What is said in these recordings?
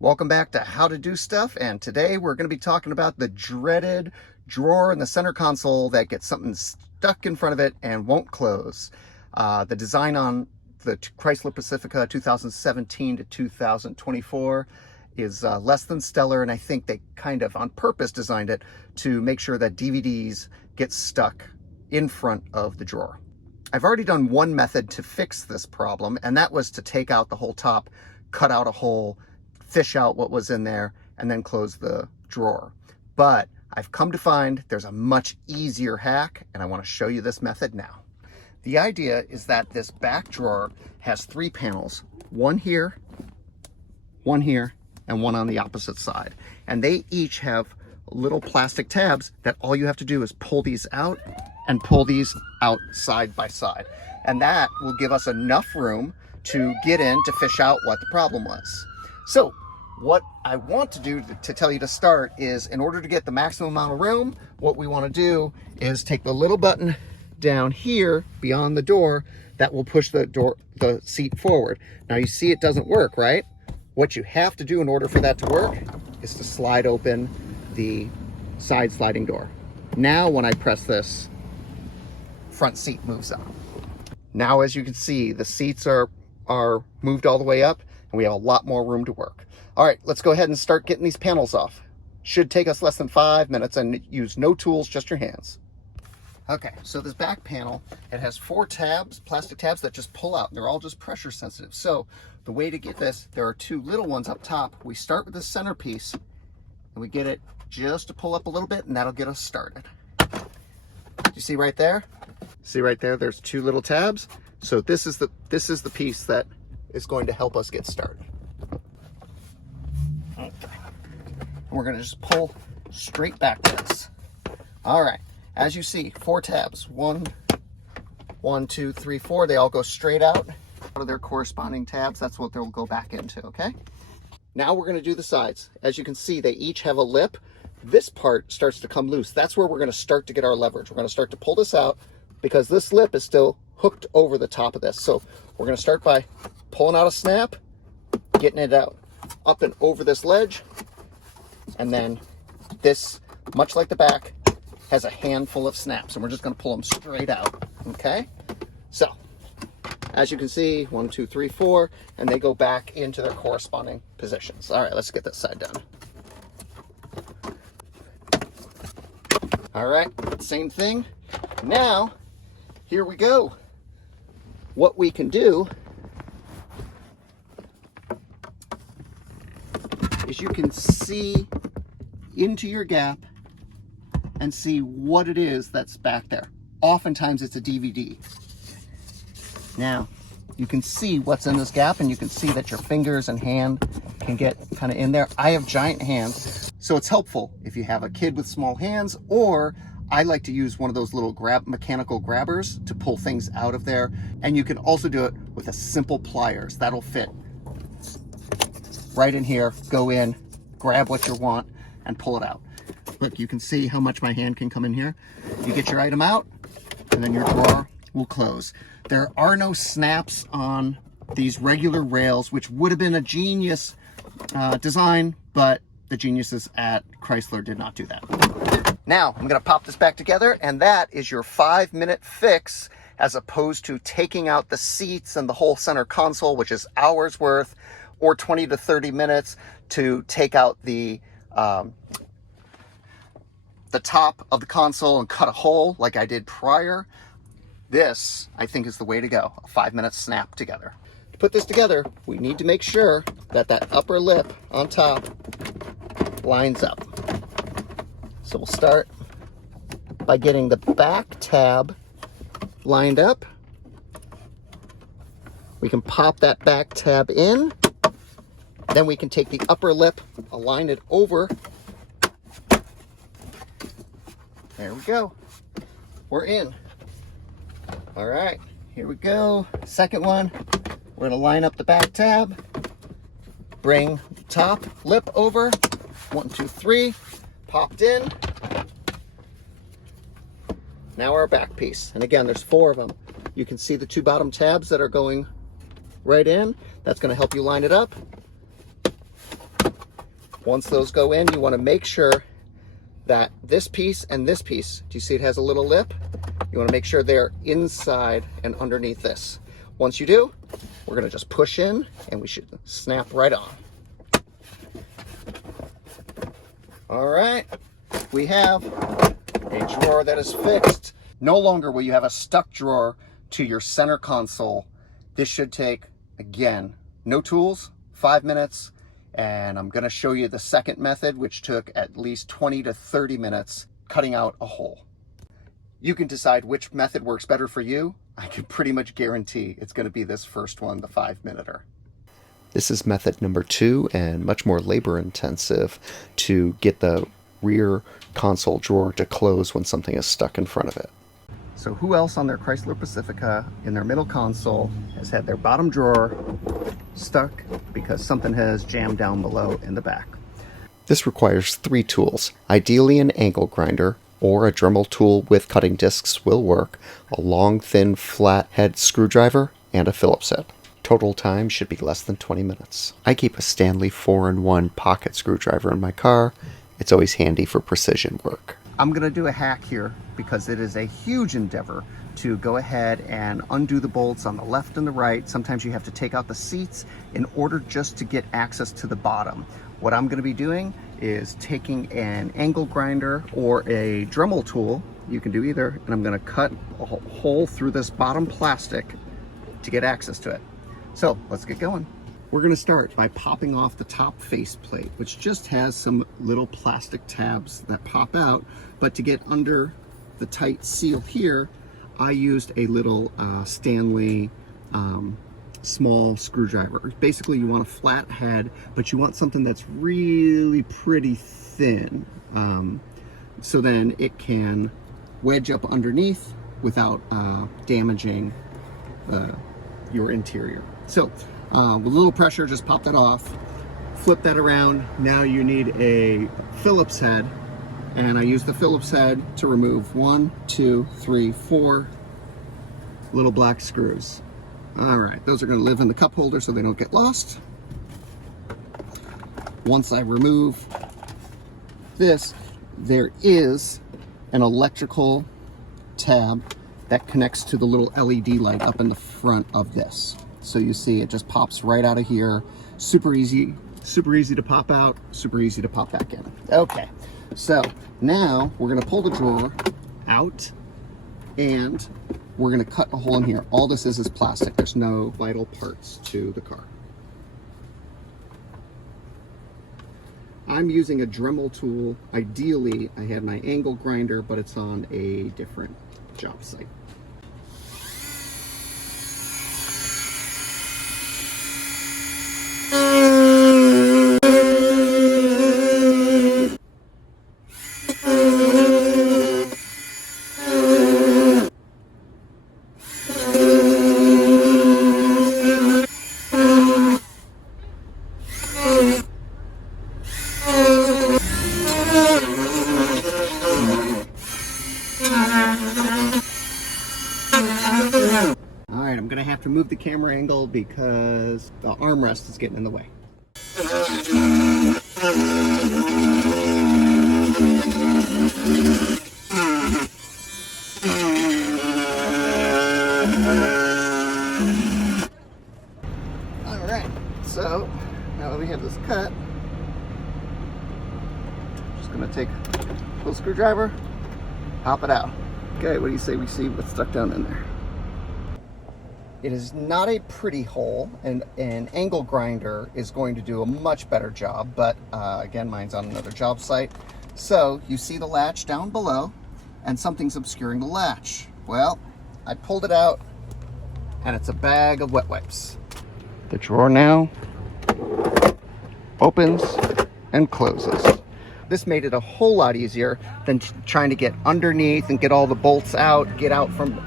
Welcome back to How to Do Stuff, and today we're going to be talking about the dreaded drawer in the center console that gets something stuck in front of it and won't close. The design on the Chrysler Pacifica 2017 to 2024 is less than stellar, and I think they kind of on purpose designed it to make sure that DVDs get stuck in front of the drawer. I've already done one method to fix this problem, and that was to take out the whole top, cut out a hole, fish out what was in there, and then close the drawer. But I've come to find there's a much easier hack, and I want to show you this method now. The idea is that this back drawer has three panels, one here, and one on the opposite side. And they each have little plastic tabs that all you have to do is pull these out and pull these out side by side. And that will give us enough room to get in to fish out what the problem was. So what I want to do to tell you to start is, in order to get the maximum amount of room, what we want to do is take the little button down here beyond the door that will push the seat forward. Now you see it doesn't work, right? What you have to do in order for that to work is to slide open the side sliding door. Now when I press this, front seat moves up. Now as you can see, the seats are moved all the way up, and we have a lot more room to work. All right, let's go ahead and start getting these panels off. Should take us less than 5 minutes, and use no tools, just your hands. Okay, so this back panel, it has 4 tabs, plastic tabs that just pull out. They're all just pressure sensitive. So the way to get this, there are 2 little ones up top. We start with the centerpiece, and we get it just to pull up a little bit, and that'll get us started. You see right there? See right there, there's 2 little tabs. So this is the piece that is going to help us get started. Okay. And we're going to just pull straight back to this. All right. As you see, 4 tabs. 1, 2, 3, 4. They all go straight out of their corresponding tabs. That's what they'll go back into, okay? Now we're going to do the sides. As you can see, they each have a lip. This part starts to come loose. That's where we're going to start to get our leverage. We're going to start to pull this out because this lip is still hooked over the top of this. So we're going to start by pulling out a snap, getting it out up and over this ledge, and then this, much like the back, has a handful of snaps, and we're just going to pull them straight out. Okay, so as you can see, 1, 2, 3, 4, and they go back into their corresponding positions. All right, let's get this side done. All right, same thing. Now here we go. What we can do is you can see into your gap and see what it is that's back there. Oftentimes it's a DVD. Now you can see what's in this gap, and you can see that your fingers and hand can get kind of in there. I have giant hands, so it's helpful if you have a kid with small hands, or I like to use one of those little mechanical grabbers to pull things out of there. And you can also do it with a simple pliers. That'll fit right in here, go in, grab what you want, and pull it out. Look, you can see how much my hand can come in here. You get your item out, and then your drawer will close. There are no snaps on these regular rails, which would have been a genius design, but the geniuses at Chrysler did not do that. Now, I'm going to pop this back together, and that is your 5-minute fix, as opposed to taking out the seats and the whole center console, which is hours worth, or 20 to 30 minutes to take out the top of the console and cut a hole like I did prior. This, I think, is the way to go. A 5-minute snap together. To put this together, we need to make sure that that upper lip on top lines up. So we'll start by getting the back tab lined up. We can pop that back tab in. Then we can take the upper lip, align it over. There we go. We're in. All right, here we go. Second one, we're gonna line up the back tab, bring the top lip over. 1, 2, 3, popped in. Now our back piece. And again, there's 4 of them. You can see the 2 bottom tabs that are going right in. That's going to help you line it up. Once those go in, you want to make sure that this piece and this piece, do you see it has a little lip? You want to make sure they're inside and underneath this. Once you do, we're going to just push in and we should snap right on. All right, we have a drawer that is fixed. No longer will you have a stuck drawer to your center console. This should take, again, no tools, 5 minutes. And I'm going to show you the second method, which took at least 20 to 30 minutes, cutting out a hole. You can decide which method works better for you. I can pretty much guarantee it's going to be this first one, the 5-minuter. This is method number 2 and much more labor intensive to get the rear console drawer to close when something is stuck in front of it. So who else on their Chrysler Pacifica in their middle console has had their bottom drawer stuck because something has jammed down below in the back? This requires 3 tools. Ideally an angle grinder or a Dremel tool with cutting discs will work, a long, thin, flat head screwdriver, and a Phillips head. Total time should be less than 20 minutes. I keep a Stanley 4-in-1 pocket screwdriver in my car. It's always handy for precision work. I'm going to do a hack here because it is a huge endeavor to go ahead and undo the bolts on the left and the right. Sometimes you have to take out the seats in order just to get access to the bottom. What I'm going to be doing is taking an angle grinder or a Dremel tool, you can do either, and I'm going to cut a hole through this bottom plastic to get access to it. So let's get going. We're going to start by popping off the top faceplate, which just has some little plastic tabs that pop out. But to get under the tight seal here, I used a little Stanley small screwdriver. Basically, you want a flat head, but you want something that's really pretty thin. So then it can wedge up underneath without damaging your interior. So with a little pressure, just pop that off, flip that around. Now you need a Phillips head, and I use the Phillips head to remove 1, 2, 3, 4 little black screws. All right, those are going to live in the cup holder so they don't get lost. Once I remove this, there is an electrical tab that connects to the little LED light up in the front of this. So you see it just pops right out of here. Super easy to pop out, super easy to pop back in. Okay, so now we're gonna pull the drawer out and we're gonna cut a hole in here. All this is plastic. There's no vital parts to the car. I'm using a Dremel tool. Ideally, I have my angle grinder, but it's on a different job site. All right, I'm gonna have to move the camera angle because the armrest is getting in the way. All right, so now that we have this cut, just gonna take a little screwdriver, pop it out. Okay, what do you say we see what's stuck down in there? It is not a pretty hole, and an angle grinder is going to do a much better job, but again, mine's on another job site. So you see the latch down below, and something's obscuring the latch. Well, I pulled it out, and it's a bag of wet wipes. The drawer now opens and closes. This made it a whole lot easier than trying to get underneath and get all the bolts out, get out from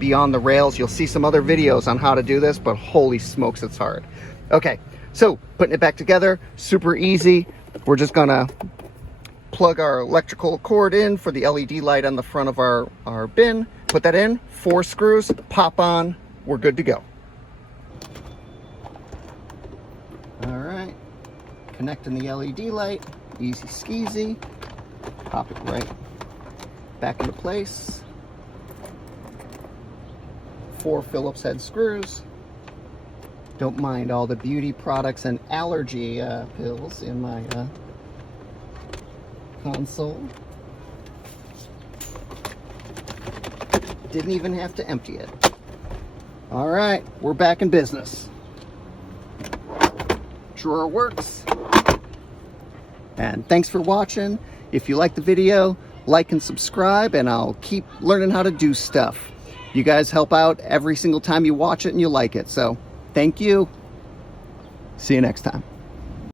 beyond the rails. You'll see some other videos on how to do this, but holy smokes, it's hard. Okay, so putting it back together, super easy. We're just gonna plug our electrical cord in for the LED light on the front of our bin, put that in, 4 screws, pop on, we're good to go. All right, Connecting the LED light, easy skeezy. Pop it right back into place. 4 Phillips head screws. Don't mind all the beauty products and allergy pills in my console. Didn't even have to empty it. All right, we're back in business. Drawer works. And thanks for watching. If you like the video, like and subscribe, and I'll keep learning how to do stuff. You guys help out every single time you watch it and you like it, so thank you. See you next time.